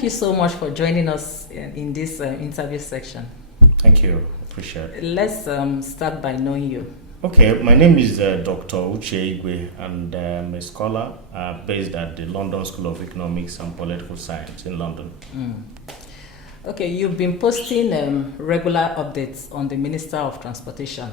thank you so much for joining us in this interview section. Thank you. Appreciate it. Let's start by knowing you. Okay, my name is Dr. Uche Igwe, and I'm a scholar based at the London School of Economics and Political Science in London. Okay, you've been posting regular updates on the Minister of Transportation,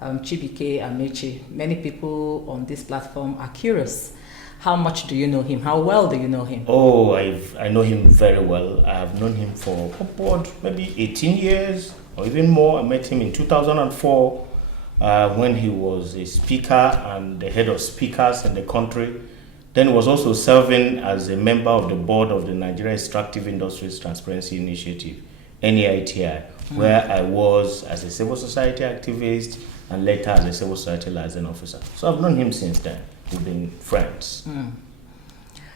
Chibike Amaechi. Many people on this platform are curious. How much do you know him? How well do you know him? Oh, I know him very well. I have known him for about maybe 18 years or even more. I met him in 2004 when he was a speaker and the head of speakers in the country. Then he was also serving as a member of the board of the Nigeria Extractive Industries Transparency Initiative, NEITI, where I was as a civil society activist and later as a civil society liaison officer. So I've known him since then. We've been friends.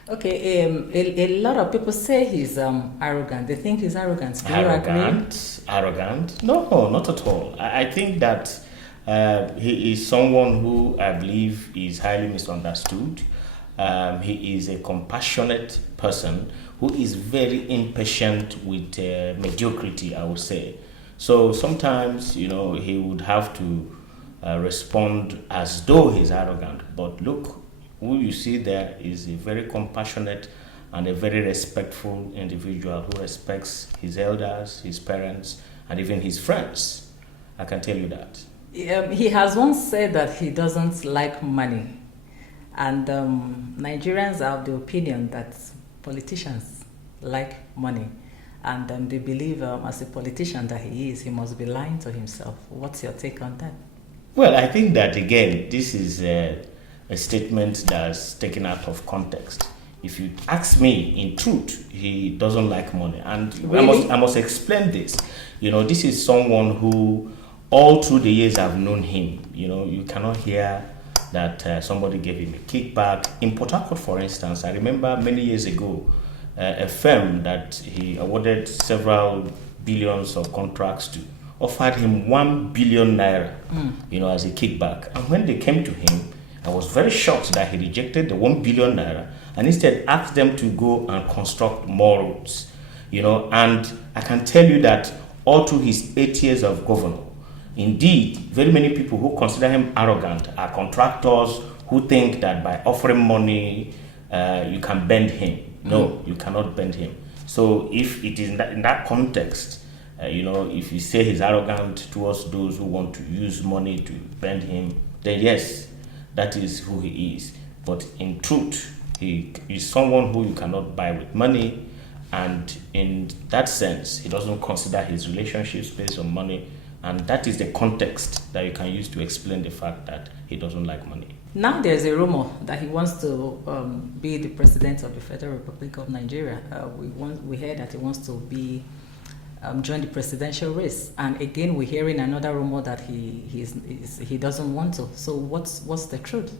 Okay, a lot of people say he's arrogant. They think he's arrogant. Do you agree? Arrogant? No, not at all. I think that he is someone who I believe is highly misunderstood. He is a compassionate person who is very impatient with mediocrity, I would say. So sometimes, he would have to respond as though he's arrogant. But look, who you see there is a very compassionate and a very respectful individual who respects his elders, his parents, and even his friends. I can tell you that. He has once said that he doesn't like money. And Nigerians are of the opinion that politicians like money. And they believe as a politician that he must be lying to himself. What's your take on that? Well, I think that, again, this is a statement that's taken out of context. If you ask me, in truth, he doesn't like money. And really? I must explain this. This is someone who, all through the years I've known him, you cannot hear that somebody gave him a kickback. In Port Harcourt, for instance, I remember many years ago, a firm that he awarded several billions of contracts to offered him 1 billion naira, as a kickback. And when they came to him, I was very shocked that he rejected the 1 billion naira and instead asked them to go and construct more roads. And I can tell you that all through his 8 years of governor, indeed, very many people who consider him arrogant are contractors who think that by offering money, you can bend him. No, you cannot bend him. So if it is in that context, if you say he's arrogant towards those who want to use money to bend him, then yes, that is who he is. But in truth, he is someone who you cannot buy with money. And in that sense, he doesn't consider his relationships based on money. And that is the context that you can use to explain the fact that he doesn't like money. Now there's a rumor that he wants to be the president of the Federal Republic of Nigeria. We heard that he wants to be join the presidential race, and again we're hearing another rumor that he doesn't want to. So what's the truth?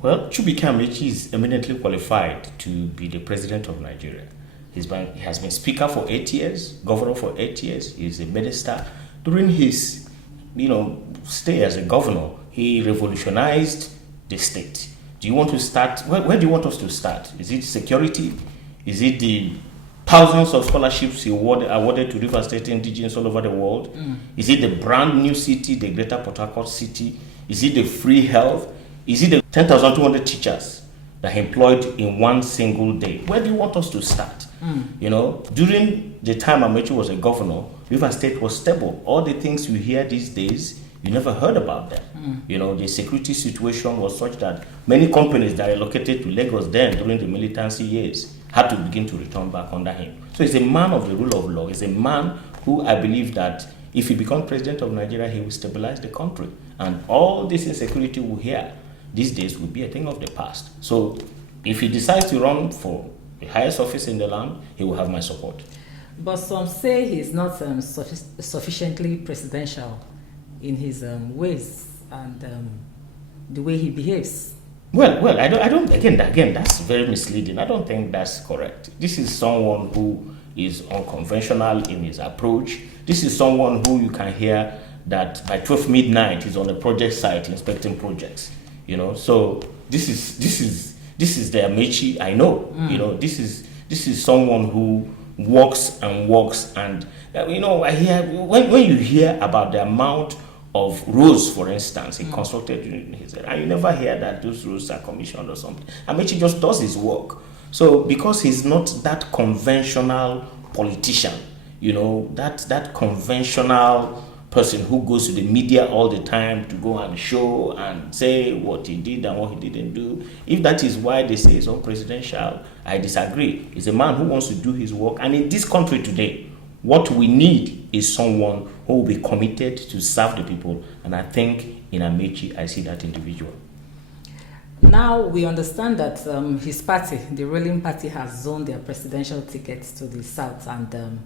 Well, Chibike Amaechi is eminently qualified to be the president of Nigeria. He has been speaker for 8 years, governor for 8 years. He's a minister. During his, stay as a governor, he revolutionized the state. Do you want to start? Where do you want us to start? Is it security? Is it the thousands of scholarships he awarded to River State indigenes all over the world? Is it the brand new city, the Greater Port Harcourt city? Is it the free health? Is it the 10,200 teachers that he employed in one single day? Where do you want us to start? During the time Amaechi was a governor, River State was stable. All the things you hear these days, you never heard about them. The security situation was such that many companies that relocated to Lagos then during the militancy years had to begin to return back under him. So he's a man of the rule of law. He's a man who I believe that if he becomes president of Nigeria, he will stabilize the country. And all this insecurity we hear these days will be a thing of the past. So if he decides to run for the highest office in the land, he will have my support. But some say he's not sufficiently presidential in his ways and the way he behaves. Well, I don't. Again, that's very misleading. I don't think that's correct. This is someone who is unconventional in his approach. This is someone who you can hear that by 12 midnight he's on a project site inspecting projects. So this is the Amaechi I know. This is someone who works and works. And I hear when you hear about the amount of roads, for instance, he constructed, he said, and you never hear that those roads are commissioned or something. Amaechi just does his work. So because he's not that conventional politician, that conventional person who goes to the media all the time to go and show and say what he did and what he didn't do. If that is why they say he's unpresidential, I disagree. He's a man who wants to do his work. And in this country today, what we need is someone who will be committed to serve the people. And I think in Amaechi, I see that individual. Now we understand that his party, the ruling party, has zoned their presidential tickets to the south and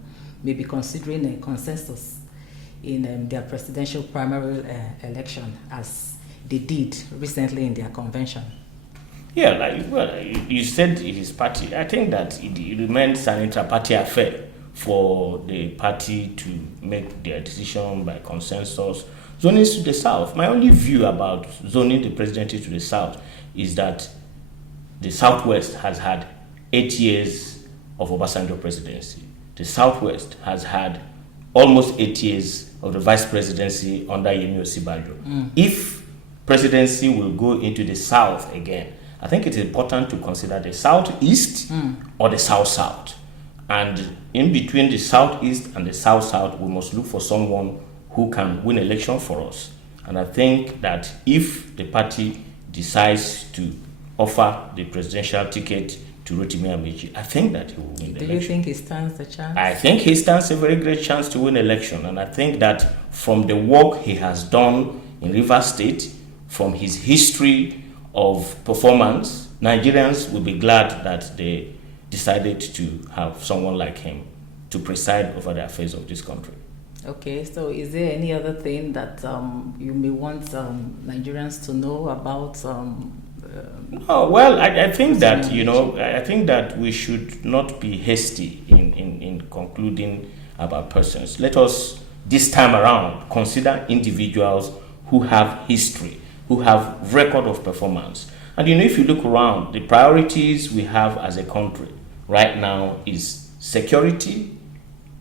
may be considering a consensus in their presidential primary election, as they did recently in their convention. Yeah, you said his party. I think that it remains an inter-party affair for the party to make their decision by consensus. Zoning to the south. My only view about zoning the presidency to the south is that the southwest has had 8 years of Obasanjo presidency. The southwest has had almost 8 years of the vice presidency under Yemi Osinbajo. If presidency will go into the south again, I think it's important to consider the southeast or the south-south. And in between the southeast and the south-south, we must look for someone who can win election for us. And I think that if the party decides to offer the presidential ticket to Rotimi Amaechi, I think that he will win the election. Do you think he stands a chance? I think he stands a very great chance to win election. And I think that from the work he has done in Rivers State, from his history of performance, Nigerians will be glad that they decided to have someone like him to preside over the affairs of this country. Okay, so is there any other thing that you may want Nigerians to know about? Well, I think that, I think that we should not be hasty in concluding about persons. Let us, this time around, consider individuals who have history, who have record of performance. And if you look around, the priorities we have as a country right now is security,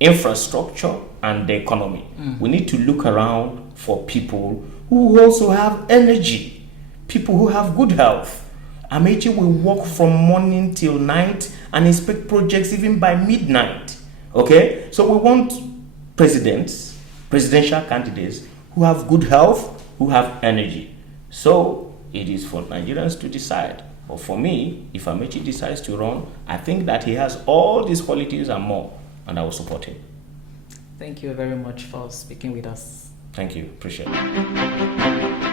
infrastructure, and the economy. We need to look around for people who also have energy, people who have good health. Amaechi will work from morning till night and inspect projects even by midnight. Okay? So we want presidential candidates who have good health, who have energy. So it is for Nigerians to decide. But for me, if Amaechi decides to run, I think that he has all these qualities and more, and I will support him. Thank you very much for speaking with us. Thank you. Appreciate it.